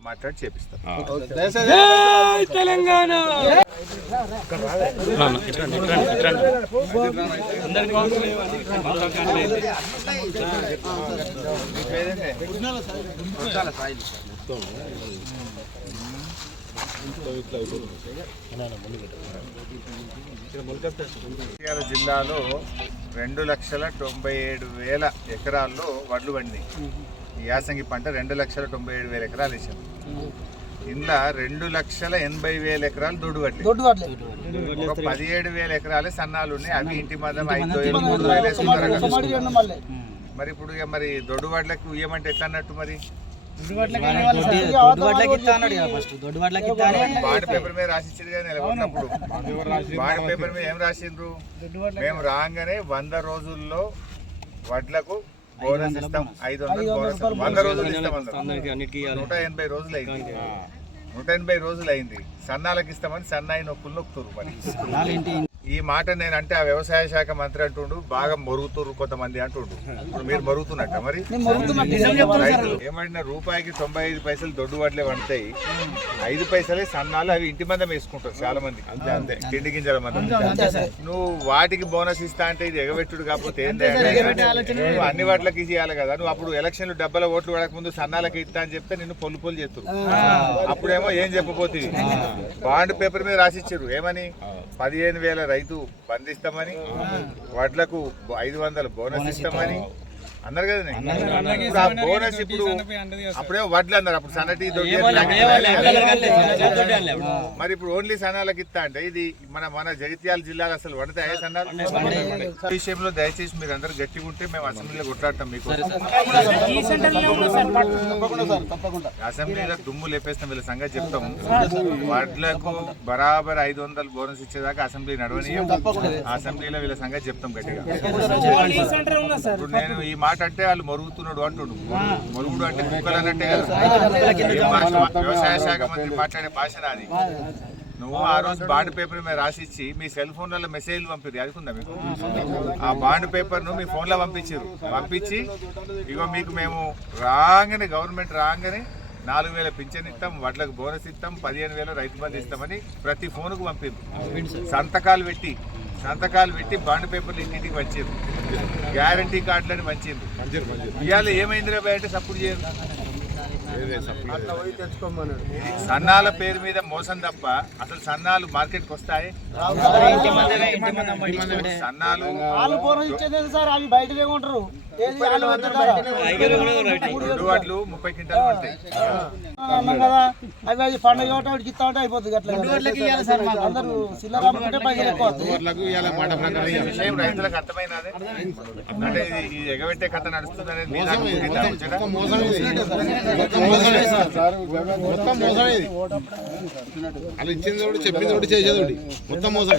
మాట్లాడి చేపిస్తాను తెలంగాణ! మొత్తం. జిల్లాలో రెండు లక్షల తొంభై ఏడు వేల ఎకరాల్లో వడ్లు పండినాయి. యాసంగి పంట రెండు లక్షల తొంభై ఏడు వేల ఎకరాలు వేసాం ఇందులో రెండు లక్షల ఎనభై వేల ఎకరాలు దొడ్డు వడ్లు ఒక పదిహేడు వేల ఎకరాలే సన్నాలు ఉన్నాయి. అవి ఇంటి మందం ఐదు వేలు మూడు వేలు కదా. మరి ఇప్పుడు మరి దొడ్డు వడ్లకు ఇవ్వమంటే ఎట్లా అన్నట్టు మరి? దొడ్డువాట్లకి ఇస్తా అన్నాడు కదా ఫస్ట్. దొడ్డువాట్లకి ఇస్తానే బాండ్ పేపర్ మీద రాసిచ్చారు కదా నిలబడినప్పుడు బాండ్ పేపర్ మీద ఏం రాసిండ్రు? మేము రాగానే వంద రోజుల్లో వడ్లకు బోనస్ ఇస్తాం. ఐదు వందలు బోనస్ వంద రోజులు ఇస్తాం అందరం. నూట ఎనభై రోజులు అయింది. నూట ఎనభై. రోజులు అయింది. సన్నాలకు ఇస్తామని సన్నాయి నొక్కులు నొక్కుతురు మరి ఈ మాట నేను అంటే ఆ వ్యవసాయ శాఖ మంత్రి అంటుండు బాగా మొరుగుతురు కొంతమంది అంటుండు. ఇప్పుడు మీరు మరుగుతున్నట్ట మరి? రైతులు ఏమంటే రూపాయికి తొంభై ఐదు పైసలు దొడ్డు వడ్లే వండుతాయి. ఐదు పైసలే సన్నాలు అవి ఇంటి మందం వేసుకుంటారు చాలా మంది అంతే. అంతే. తిండి గింజల మందం. నువ్వు వాటికి బోనస్ ఇస్తా అంటే ఇది ఎగబెట్టుడు కాకపోతే నువ్వు అన్ని వాటికి ఇవ్వాలి కదా. నువ్వు అప్పుడు ఎలక్షన్లు డబ్బల ఓట్లు పడక ముందు సన్నాలకి ఇస్తా అని చెప్తే నిన్ను పొల్లు పొల్లు చేస్తారు. అప్పుడేమో ఏం చెప్పబోతుంది బాండ్ పేపర్ మీద రాసిచ్చారు. ఏమని? పదిహేను వేల రైతు బంధిస్తామని వడ్లకు ఐదు వందల బోనస్ ఇస్తామని అన్నారు కదా ఇప్పుడు ఆ బోనస్ ఇప్పుడు అప్పుడేమో వడ్లు అన్నారు అప్పుడు సన్నటి మరి ఇప్పుడు ఓన్లీ సన్నాలకు ఇస్తా అంటే ఇది మన మన జగిత్యాల జిల్లాలో అసలు పడతాయి సన్నాలు? విషయంలో దయచేసి మీరు అందరు గట్టిగా ఉంటే మేము అసెంబ్లీలో కొట్లాడతాం మీకు. అసెంబ్లీలో దుమ్ము లేపేస్తాం వీళ్ళ సంగతి చెప్తాం వడ్లకు బరాబర్ ఐదు వందలు బోనస్ ఇచ్చేదాకా అసెంబ్లీ నడవనీయం. అసెంబ్లీలో వీళ్ళ సంగతి చెప్తాం గట్టిగా. ఇప్పుడు నేను ఈ మాట అంటే వాళ్ళు మరుగుతున్నాడు అంటుండు. మరుగుడు అంటే కుక్కలు అన్నట్టే కదా? వ్యవసాయ శాఖ మంత్రి మాట్లాడే భాష నాది. నువ్వు ఆ రోజు బాండ్ పేపర్ మీద రాసిచ్చి మీ సెల్ ఫోన్లలో మెసేజ్లు పంపిరు అదుకుందా మీకు? ఆ బాండ్ పేపర్ను మీ ఫోన్లో పంపించారు పంపించి ఇగో మీకు మేము రాగానే గవర్నమెంట్ రాగానే నాలుగు వేల పింఛన్ ఇస్తాం వడ్లకు బోనస్ ఇస్తాం పదిహేను వేల రైతు బంధు ఇస్తామని ప్రతి ఫోన్కు పంపారు సంతకాలు పెట్టి. సంతకాలు పెట్టి బాండ్ పేపర్లు ఇంటింటికి పంచారు గ్యారంటీ కార్డులని పంచారు ఇవాళ ఏమైంది రా సన్నాల పేరు మీద మోసం తప్ప అసలు సన్నాలు మార్కెట్కి వస్తాయి? సన్నాలు వాళ్ళు ఇచ్చేది సార్? అవి బయట ఉంటారు ఏది వాళ్ళు రెండు వాటిలు ముప్పై క్వింటాలు పడతాయి. అన్నాం కదా. అవి అది పండుగ ఒకటి వాడికి ఇస్తా ఉంటే అయిపోతుంది అట్లా అందరూ చిల్లర అమ్ముకుంటే పైసలు ఎక్కువ వస్తాయి. ఈ విషయం రైతులకు అర్థమైనదే అంటే ఇది ఇది ఎగబెట్టే కథ నడుస్తుంది అనేది మొత్తం మోసం ఇది వాళ్ళు ఇచ్చింది ఒకటి చెప్పింది ఒకటి చేసేది ఒకటి మొత్తం మోసం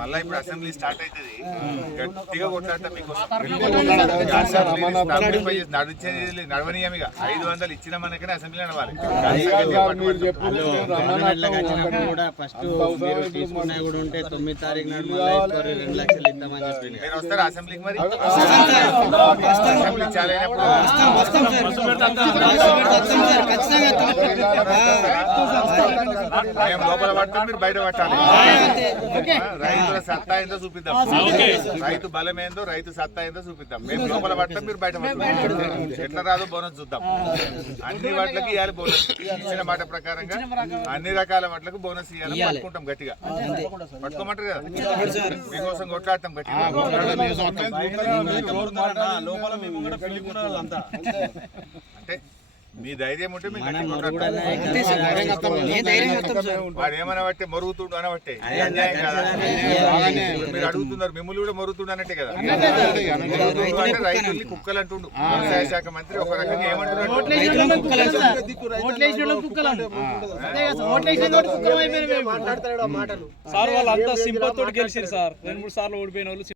మళ్ళా ఇప్పుడు అసెంబ్లీ స్టార్ట్ అవుతుంది గట్టిగా కొట్లాడతా మీకు నడిచేది నడవనీయమిగా ఐదు వందలు ఇచ్చిన మనకనే అసెంబ్లీ నడవాలి కూడా ఫస్ట్ మీరు తీసుకున్నవి కూడా ఉంటే తొమ్మిది తారీఖు నాడు రెండు లక్షలు ఇద్దామని చెప్పింది మీరు వస్తారా అసెంబ్లీకి మరి అసెంబ్లీ చాలా మేము లోపల పడతాం మీరు బయట పట్టాలి. రైతుల సత్తా ఏందో చూపిద్దాం. రైతు బలం ఏందో రైతు సత్తా ఏందో చూపిద్దాం. మేము లోపల పడతాం మీరు బయట పడతాం. ఎట్లా రాదో బోనస్ చూద్దాం. అన్ని వాటికి ఇవ్వాలి బోనస్. ఇచ్చిన మాట ప్రకారంగా అన్ని రకాల వాటికి బోనస్ ఇవ్వాలి పట్టుకుంటాం గట్టిగా. పట్టుకోమంటారు కదా? మీకోసం కొట్లాడతాం గట్టిగా. అంటే మీ ధైర్యం ఉంటే ఏమన్నా బట్టే మరుగుతుండు అనబట్టే. మీరు అడుగుతున్నారు మిమ్మల్ని కూడా మరుగుతుండు అన్నట్టే కదా. అంటే రైతుల్ని కుక్కలు అంటుండు వ్యవసాయ శాఖ మంత్రి ఒక రకంగా ఏమంటున్నాడు? సార్ వాళ్ళంతా సింపత్ తోటి గెలిచారు సార్. రెండు మూడు సార్లు ఓడిపోయిన వాళ్ళు